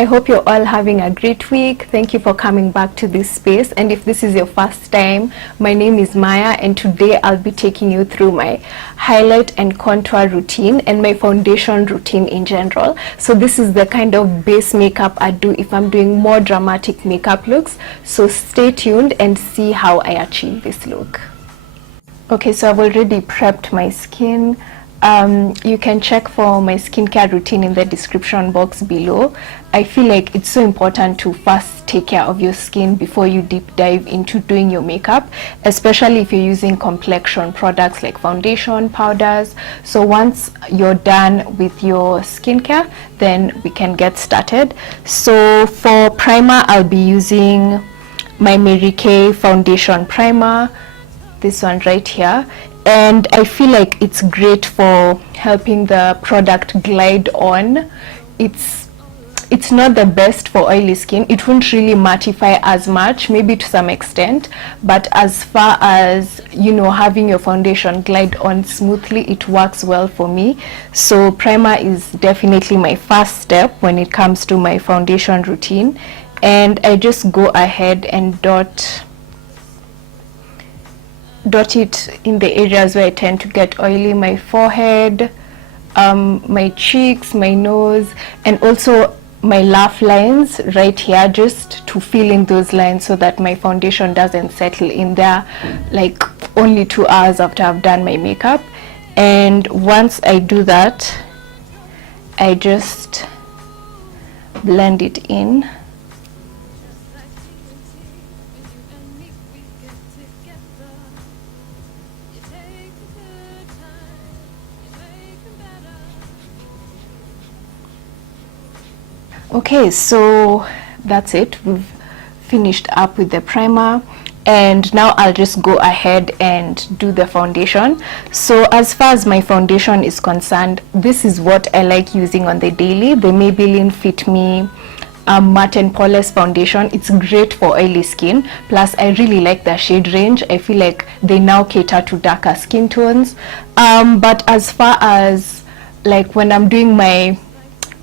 I hope you're all having a great week. Thank you for coming back to this space. And if this is your first time, my name is Maya, and today I'll be taking you through my highlight and contour routine and my foundation routine in general. So this is the kind of base makeup I do if I'm doing more dramatic makeup looks. So stay tuned and see how I achieve this look. Okay, so I've already prepped my skin. You can check for my skincare routine in the description box below. I feel like it's so important to first take care of your skin before you deep dive into doing your makeup, especially if you're using complexion products like foundation, powders. So once you're done with your skincare, then we can get started. So for primer, I'll be using my Mary Kay foundation primer, this one right here. And I feel like it's great for helping the product glide on. It's not the best for oily skin. It won't really mattify as much, maybe to some extent, but as far as, you know, having your foundation glide on smoothly, it works well for me. So primer is definitely my first step when it comes to my foundation routine. And I just go ahead and dot it in the areas where I tend to get oily, my forehead, my cheeks, my nose, and also my laugh lines right here, just to fill in those lines so that my foundation doesn't settle in there like only 2 hours after I've done my makeup. And once I do that, I just blend it in. Okay, so that's it. We've finished up with the primer, and now I'll just go ahead and do the foundation. So as far as my foundation is concerned, this is what I like using on the daily, the Maybelline Fit Me matte and poreless foundation. It's great for oily skin, plus I really like the shade range. I feel like they now cater to darker skin tones, but as far as like when I'm doing my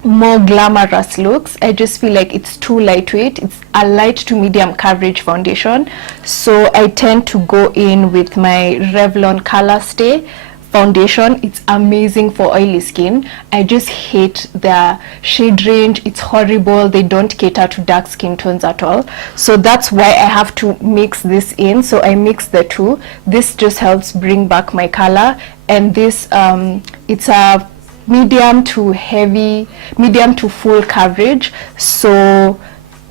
more glamorous looks, I just feel like it's too lightweight. It's a light to medium coverage foundation, so I tend to go in with my Revlon Color Stay foundation. It's amazing for oily skin. I just hate their shade range. It's horrible. They don't cater to dark skin tones at all, so that's why I have to mix this in. So I mix the two. This just helps bring back my color, and this it's a medium to heavy, medium to full coverage. So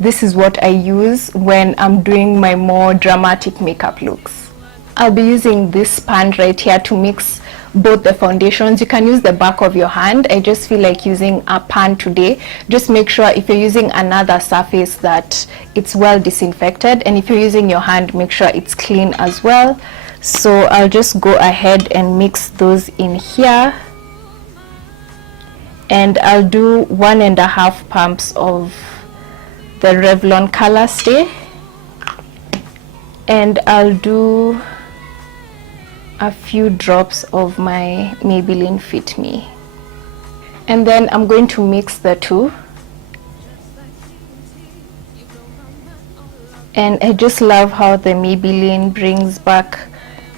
this is what I use when I'm doing my more dramatic makeup looks. I'll be using this pan right here to mix both the foundations. You can use the back of your hand. I just feel like using a pan today. Just make sure if you're using another surface that it's well disinfected, and if you're using your hand, make sure it's clean as well. So I'll just go ahead and mix those in here. And I'll do 1.5 pumps of the Revlon Color Stay, and I'll do a few drops of my Maybelline Fit Me, and then I'm going to mix the two. And I just love how the Maybelline brings back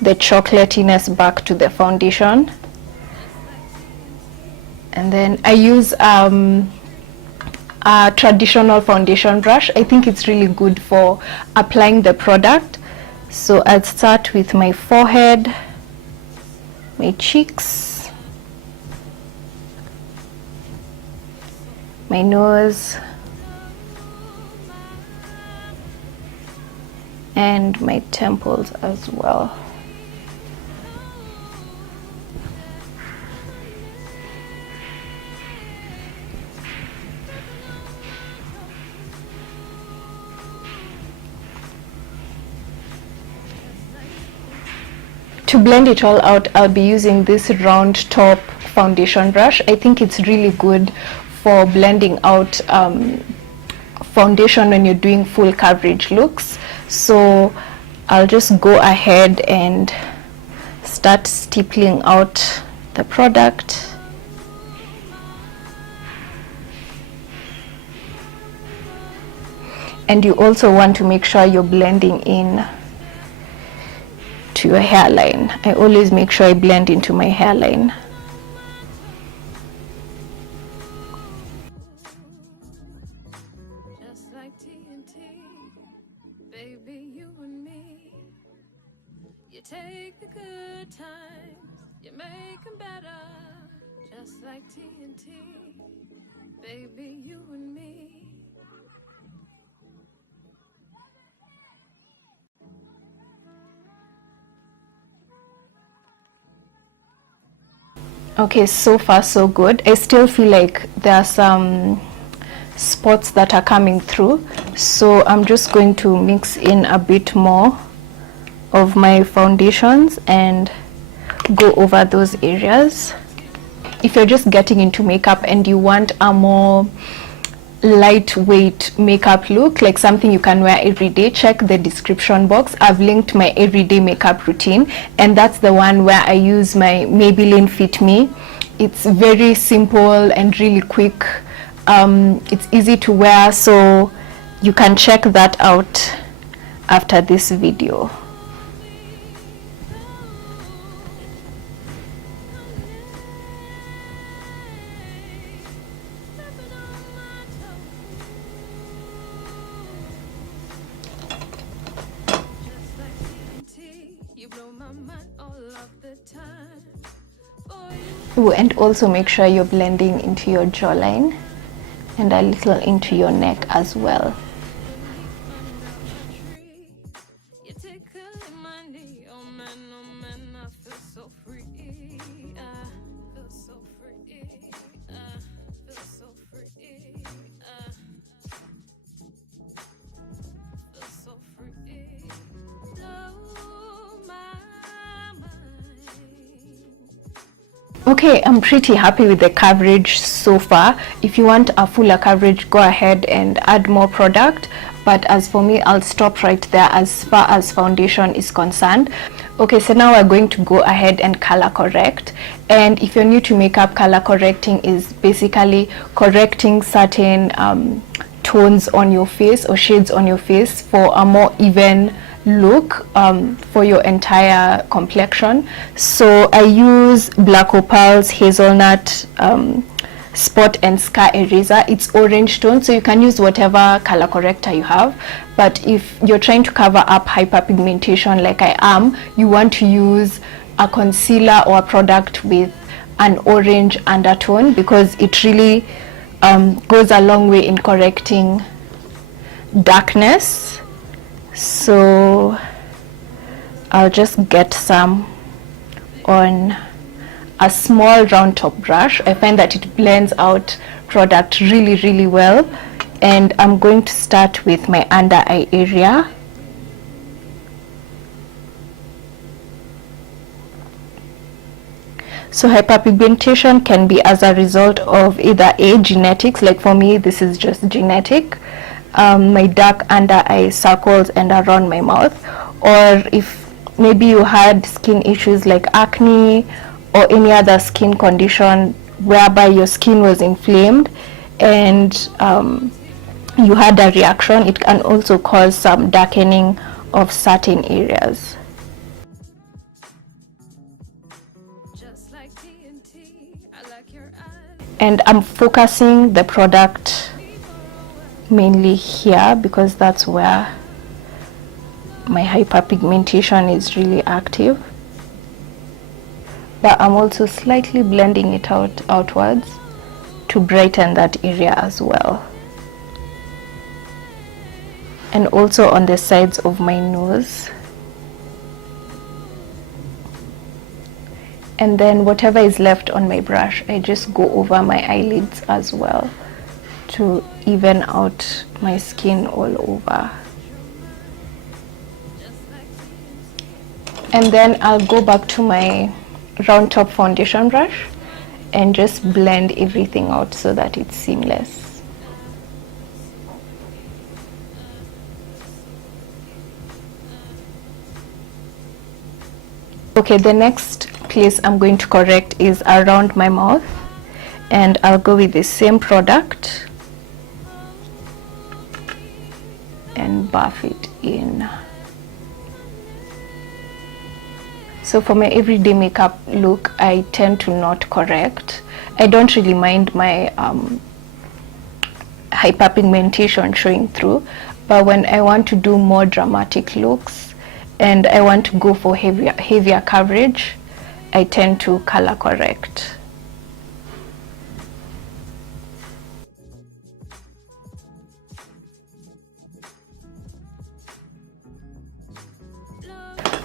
the chocolatiness back to the foundation. And then I use a traditional foundation brush. I think it's really good for applying the product. So I'll start with my forehead, my cheeks, my nose, and my temples as well. To blend it all out, I'll be using this round top foundation brush. I think it's really good for blending out foundation when you're doing full coverage looks. So I'll just go ahead and start stippling out the product. And you also want to make sure you're blending in to your hairline. I always make sure I blend into my hairline. Just like TNT, baby, you and me. You take the good times, you make them better. Just like TNT, baby, you and me. Okay, so far so good. I still feel like there are some spots that are coming through, so I'm just going to mix in a bit more of my foundations and go over those areas. If you're just getting into makeup and you want a more lightweight makeup look, like something you can wear every day, check the description box. I've linked my everyday makeup routine, and that's the one where I use my Maybelline Fit Me. It's very simple and really quick. It's easy to wear, so you can check that out after this video. Ooh, and also make sure you're blending into your jawline and a little into your neck as well. Okay, I'm pretty happy with the coverage so far. If you want a fuller coverage, go ahead and add more product, but as for me, I'll stop right there as far as foundation is concerned. Okay, so now we're going to go ahead and color correct. And if you're new to makeup, color correcting is basically correcting certain tones on your face or shades on your face for a more even look for your entire complexion. So I use Black Opal's Hazelnut Spot and Scar Eraser. It's orange tone, so you can use whatever color corrector you have, but if you're trying to cover up hyperpigmentation like I am, you want to use a concealer or a product with an orange undertone, because it really goes a long way in correcting darkness. So I'll just get some on a small round top brush. I find that it blends out product really well, and I'm going to start with my under eye area. So hyperpigmentation can be as a result of either genetics, like for me this is just genetic, my dark under eye circles and around my mouth, or if maybe you had skin issues like acne or any other skin condition whereby your skin was inflamed and you had a reaction, it can also cause some darkening of certain areas. And I'm focusing the product mainly here because that's where my hyperpigmentation is really active, but I'm also slightly blending it outwards to brighten that area as well, and also on the sides of my nose. And then whatever is left on my brush, I just go over my eyelids as well to even out my skin all over. And then I'll go back to my round top foundation brush and just blend everything out so that it's seamless. Okay, the next place I'm going to correct is around my mouth, and I'll go with the same product and buff it in. So for my everyday makeup look, I tend to not correct. I don't really mind my hyperpigmentation showing through, but when I want to do more dramatic looks and I want to go for heavier coverage, I tend to color correct.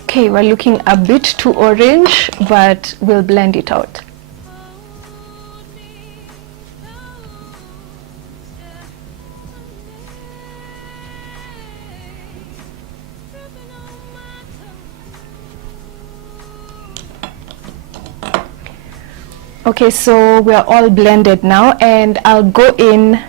Okay, we're looking a bit too orange, but we'll blend it out. Okay, so we're all blended now, and I'll go in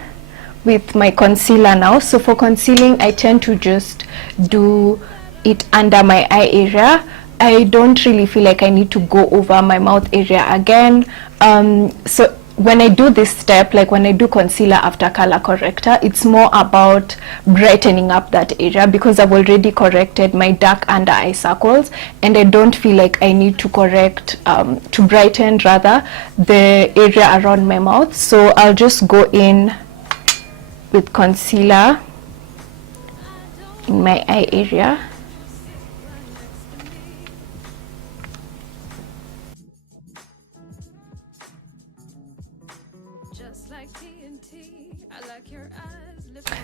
with my concealer now. So for concealing, I tend to just do it under my eye area. I don't really feel like I need to go over my mouth area again. So when I do this step, like when I do concealer after color corrector, it's more about brightening up that area because I've already corrected my dark under eye circles, and I don't feel like I need to correct, to brighten rather, the area around my mouth. So I'll just go in with concealer in my eye area.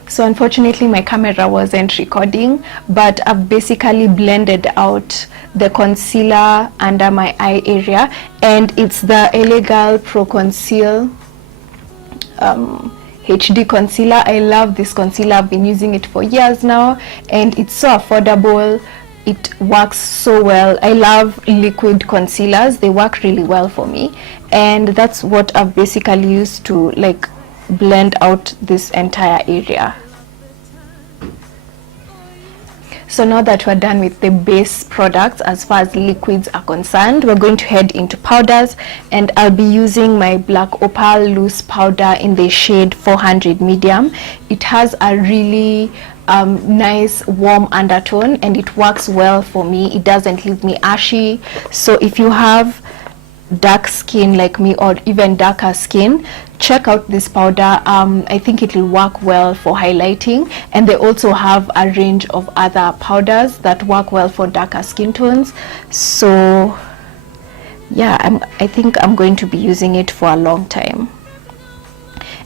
So unfortunately my camera wasn't recording, but I've basically blended out the concealer under my eye area, and it's the Elegal Pro Conceal HD concealer. I love this concealer. I've been using it for years now, and it's so affordable. It works so well. I love liquid concealers. They work really well for me, and that's what I've basically used to like blend out this entire area. So now that we're done with the base products as far as liquids are concerned, we're going to head into powders, and I'll be using my Black Opal loose powder in the shade 400 medium. It has a really nice warm undertone, and it works well for me. It doesn't leave me ashy. So if you have dark skin like me, or even darker skin, check out this powder. I think it will work well for highlighting, and they also have a range of other powders that work well for darker skin tones. So yeah, I think I'm going to be using it for a long time.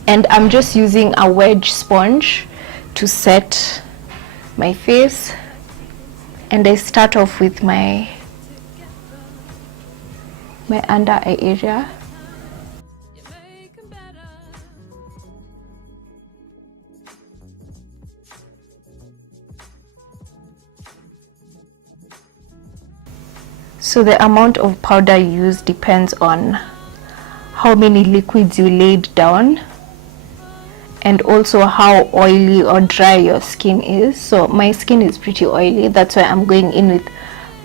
And I'm just using a wedge sponge to set my face, and I start off with my under eye area. So the amount of powder you use depends on how many liquids you laid down, and also how oily or dry your skin is. So my skin is pretty oily, that's why I'm going in with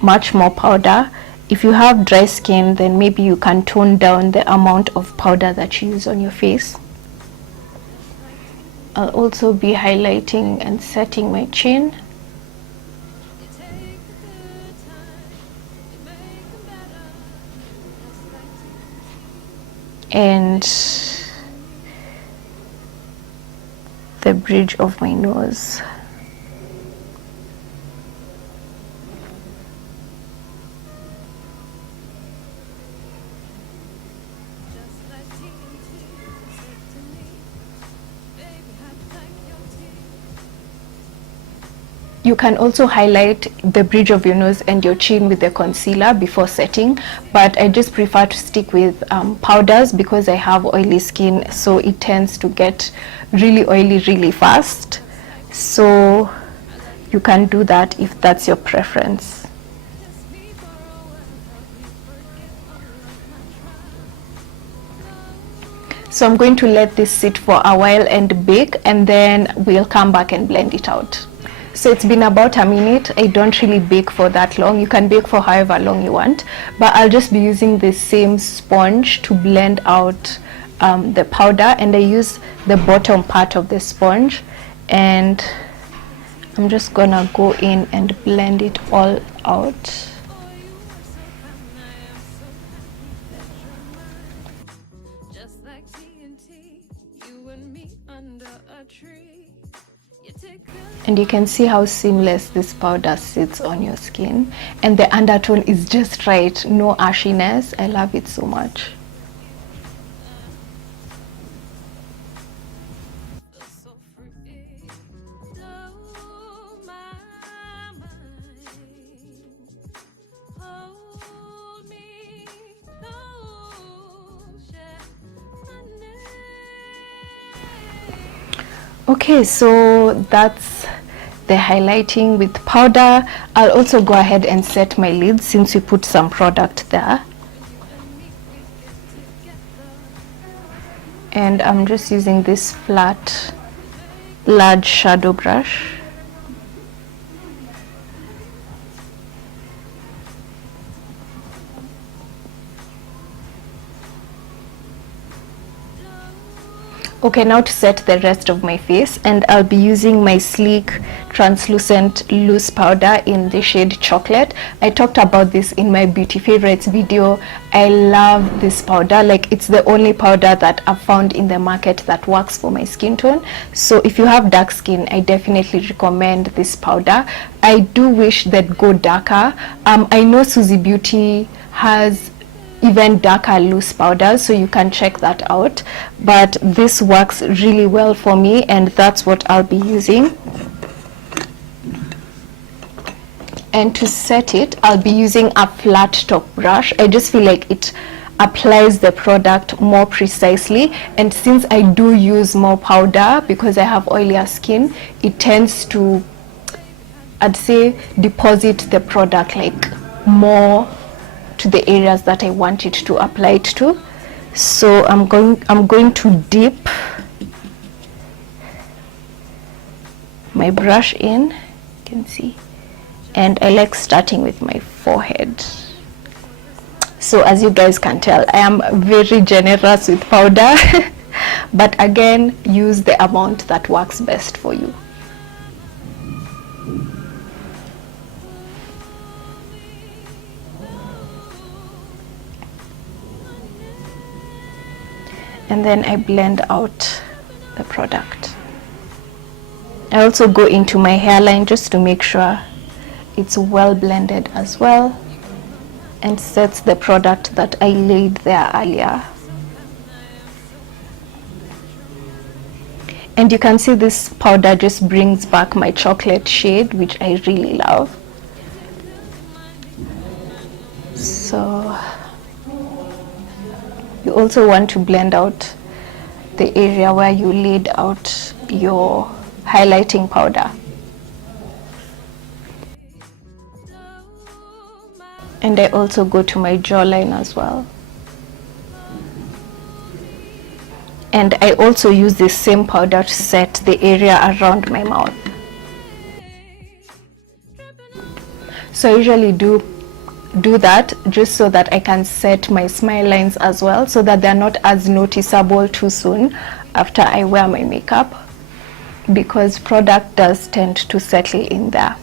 much more powder. If you have dry skin, then maybe you can tone down the amount of powder that you use on your face. I'll also be highlighting and setting my chin. And the bridge of my nose. You can also highlight the bridge of your nose and your chin with the concealer before setting, but I just prefer to stick with powders because I have oily skin, so it tends to get really oily really fast. So you can do that if that's your preference. So I'm going to let this sit for a while and bake, and then we'll come back and blend it out. So it's been about a minute. I don't really bake for that long. You can bake for however long you want, but I'll just be using the same sponge to blend out the powder, and I use the bottom part of the sponge, and I'm just gonna go in and blend it all out. Just like TNT, you and me under a tree. You take good And you can see how seamless this powder sits on your skin, and the undertone is just right, no ashiness. I love it so much. so free. Blow my mind. Hold me close. Share my name. Okay, so that's the highlighting with powder. I'll also go ahead and set my lids since we put some product there. And I'm just using this flat, large shadow brush. Okay, now to set the rest of my face, and I'll be using my sleek translucent loose powder in the shade Chocolate. I talked about this in my beauty favorites video. I love this powder. Like, it's the only powder that I've found in the market that works for my skin tone. So if you have dark skin, I definitely recommend this powder. I do wish that go darker. I know Susie Beauty has even darker loose powders, so you can check that out, but this works really well for me, and that's what I'll be using. And to set it, I'll be using a flat top brush. I just feel like it applies the product more precisely, and since I do use more powder because I have oilier skin, it tends to, I'd say, deposit the product like more to the areas that I want it to apply it to. So I'm going to dip my brush in, you can see, and I like starting with my forehead. So as you guys can tell, I am very generous with powder but again, use the amount that works best for you. And then I blend out the product. I also go into my hairline just to make sure it's well blended as well, and sets the product that I laid there earlier. And you can see this powder just brings back my chocolate shade, which I really love. So you also want to blend out the area where you laid out your highlighting powder. And I also go to my jawline as well. And I also use the same powder to set the area around my mouth. So I usually do that just so that I can set my smile lines as well, so that they're not as noticeable too soon after I wear my makeup, because product does tend to settle in there.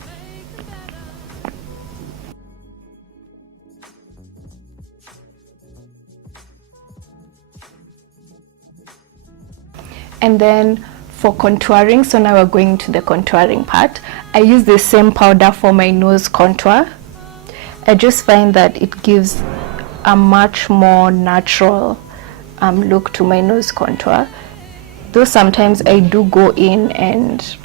And then for contouring, so now we're going to the contouring part. I use the same powder for my nose contour. I just find that it gives a much more natural look to my nose contour. Though sometimes I do go in and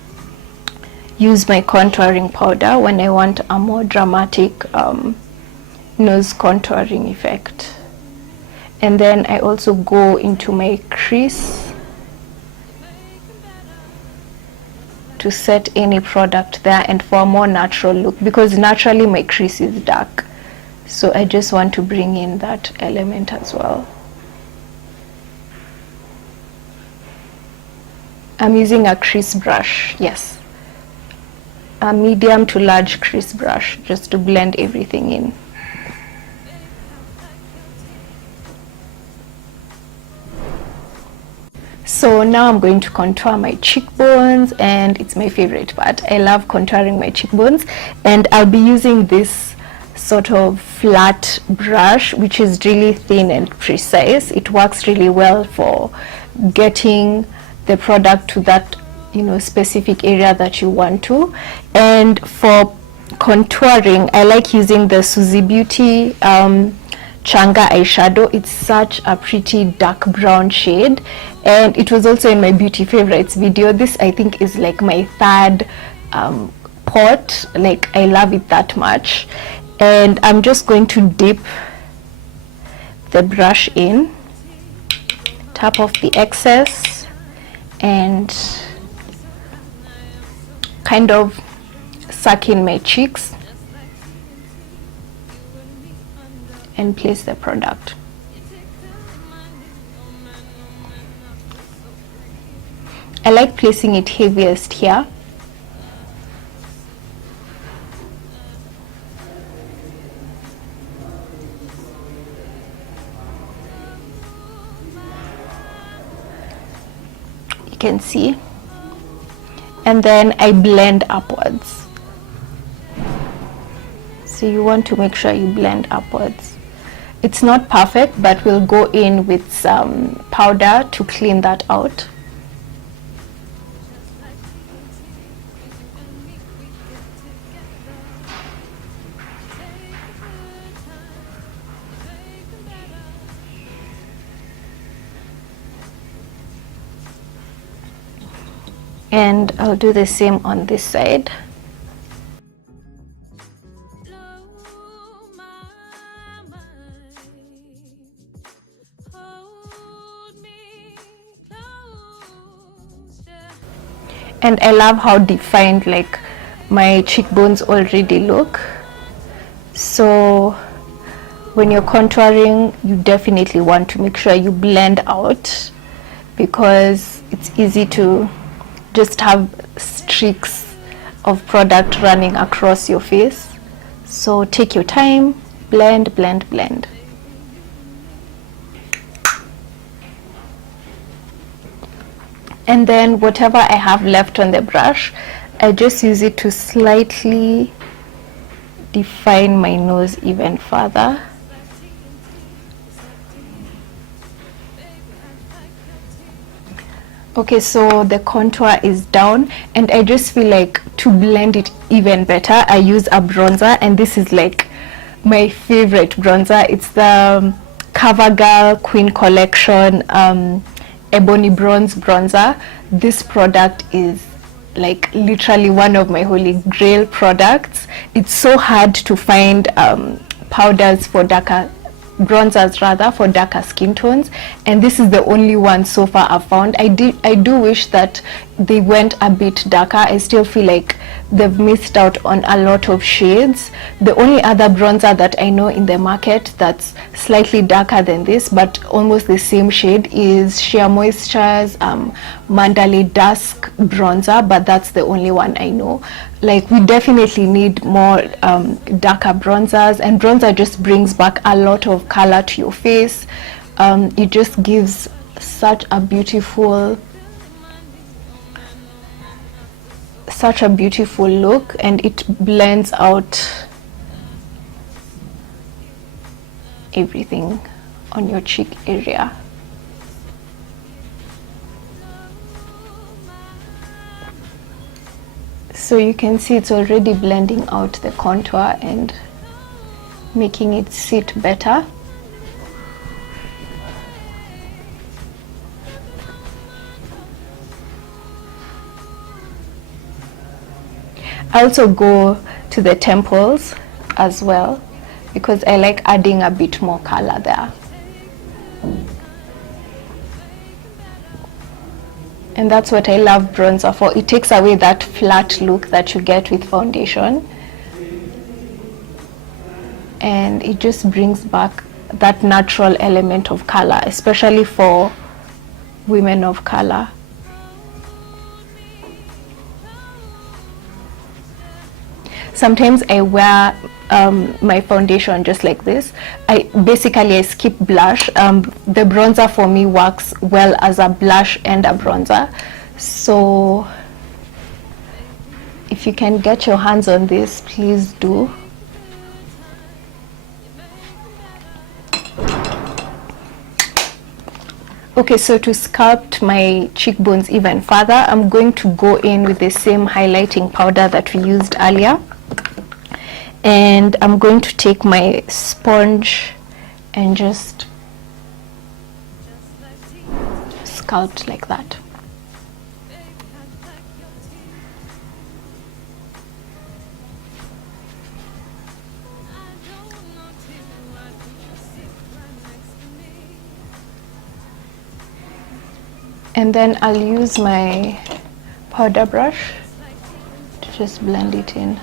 use my contouring powder when I want a more dramatic nose contouring effect. And then I also go into my crease to set any product there, and for a more natural look, because naturally my crease is dark, so I just want to bring in that element as well. I'm using a crease brush, yes, a medium to large crease brush, just to blend everything in. So now I'm going to contour my cheekbones, and it's my favorite part. I love contouring my cheekbones, and I'll be using this sort of flat brush, which is really thin and precise. It works really well for getting the product to that, you know, specific area that you want to. And for contouring, I like using the Suzy Beauty Changa eyeshadow. It's such a pretty dark brown shade, and it was also in my beauty favorites video. This, I think, is like my third pot. Like, I love it that much. And I'm just going to dip the brush in, tap off the excess, and kind of suck in my cheeks and place the product. I like placing it heaviest here. You can see. And then I blend upwards. So you want to make sure you blend upwards. It's not perfect, but we'll go in with some powder to clean that out. And I'll do the same on this side. And I love how defined like my cheekbones already look. So when you're contouring, you definitely want to make sure you blend out, because it's easy to just have streaks of product running across your face. So take your time, blend, blend, blend. And then whatever I have left on the brush, I just use it to slightly define my nose even further. Okay, so the contour is down, and I just feel like to blend it even better, I use a bronzer, and this is like my favorite bronzer. It's the CoverGirl Queen Collection Ebony Bronze bronzer. This product is like literally one of my holy grail products. It's so hard to find powders for darker bronzers, rather, for darker skin tones, and this is the only one so far I've found. I do wish that they went a bit darker. I still feel like they've missed out on a lot of shades. The only other bronzer that I know in the market that's slightly darker than this but almost the same shade is Sheer Moisture's Mandalay Dusk bronzer, but that's the only one I know. Like, we definitely need more darker bronzers, and bronzer just brings back a lot of color to your face. It just gives such a beautiful look, and it blends out everything on your cheek area. So you can see it's already blending out the contour and making it sit better. I also go to the temples as well, because I like adding a bit more color there. And that's what I love bronzer for. It takes away that flat look that you get with foundation, and it just brings back that natural element of color, especially for women of color. sometimes I wear my foundation just like this. I skip blush. The bronzer for me works well as a blush and a bronzer. So if you can get your hands on this, please do. Okay, so to sculpt my cheekbones even further, I'm going to go in with the same highlighting powder that we used earlier. And I'm going to take my sponge and just sculpt like that. And then I'll use my powder brush to just blend it in.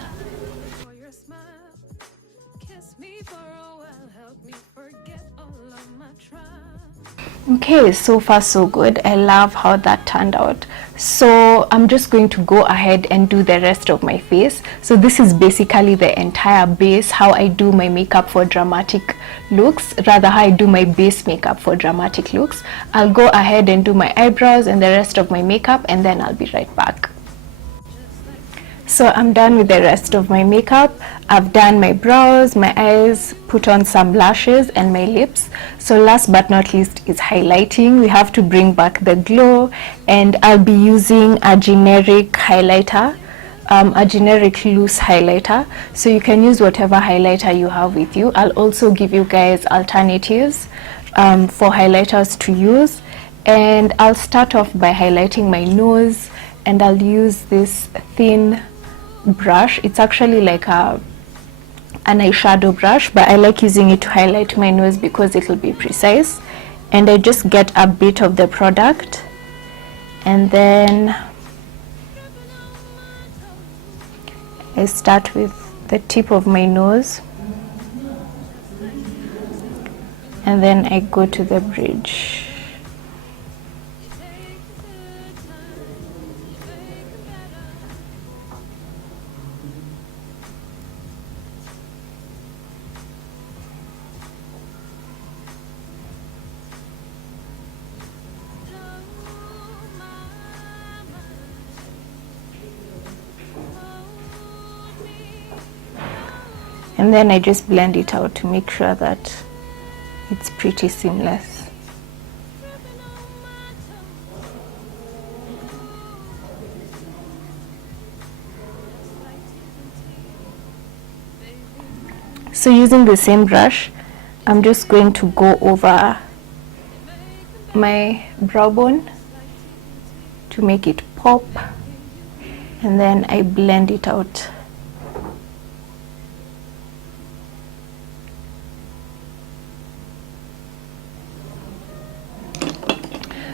Okay, so far so good. I love how that turned out. So I'm just going to go ahead and do the rest of my face. So this is basically the entire base, how I do my makeup for dramatic looks, rather how I do my base makeup for dramatic looks. I'll go ahead and do my eyebrows and the rest of my makeup, and then I'll be right back. So I'm done with the rest of my makeup. I've done my brows, my eyes, put on some lashes and my lips. So last but not least is highlighting. We have to bring back the glow, and I'll be using a generic highlighter, a generic loose highlighter. So you can use whatever highlighter you have with you. I'll also give you guys alternatives for highlighters to use. And I'll start off by highlighting my nose, and I'll use this thin brush. It's actually like an eyeshadow brush, but I like using it to highlight my nose because it'll be precise. And I just get a bit of the product, and then I start with the tip of my nose, and then I go to the bridge. And then I just blend it out to make sure that it's pretty seamless. So using the same brush, I'm just going to go over my brow bone to make it pop, and then I blend it out.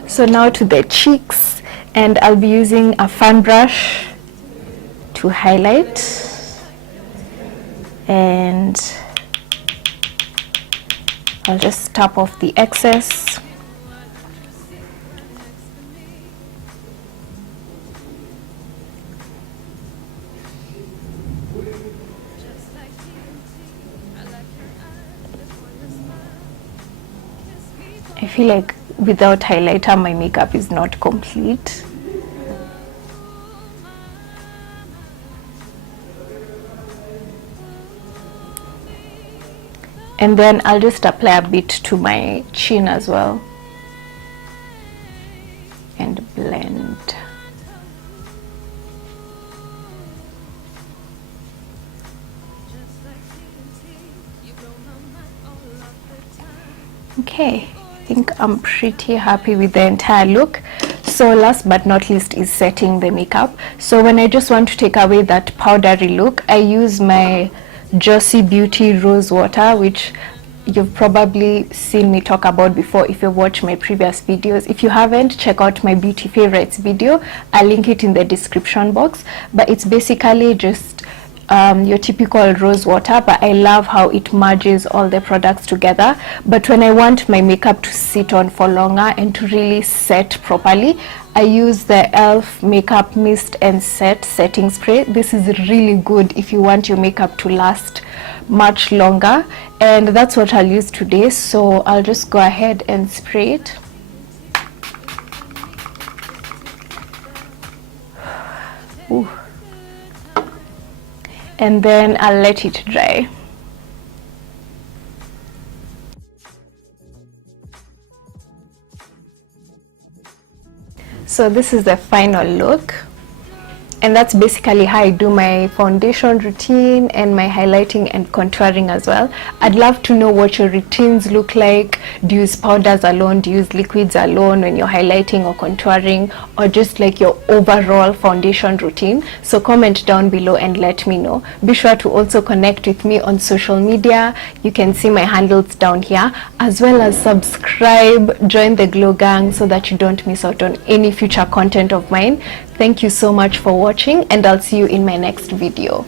So now to the cheeks, and I'll be using a fan brush to highlight, and I'll just tap off the excess. I feel like without highlighter my makeup is not complete. And then I'll just apply a bit to my chin as well and blend. Okay, I think I'm pretty happy with the entire look. So last but not least is setting the makeup. So when I just want to take away that powdery look, I use my Josie Beauty Rose Water, which you've probably seen me talk about before if you've watched my previous videos. If you haven't, check out my beauty favorites video. I'll link it in the description box. But it's basically just your typical rose water, but I love how it merges all the products together. But when I want my makeup to sit on for longer and to really set properly, I use the e.l.f. makeup mist and set setting spray. This is really good if you want your makeup to last much longer, and that's what I'll use today. So I'll just go ahead and spray it. Ooh. And then I'll let it dry. So this is the final look, and that's basically how I do my foundation routine and my highlighting and contouring as well. I'd love to know what your routines look like. Do you use powders alone? Do you use liquids alone when you're highlighting or contouring, or just like your overall foundation routine? So comment down below and let me know. Be sure to also connect with me on social media. You can see my handles down here, as well as subscribe, join the Glow Gang so that you don't miss out on any future content of mine. Thank you so much for watching, and I'll see you in my next video.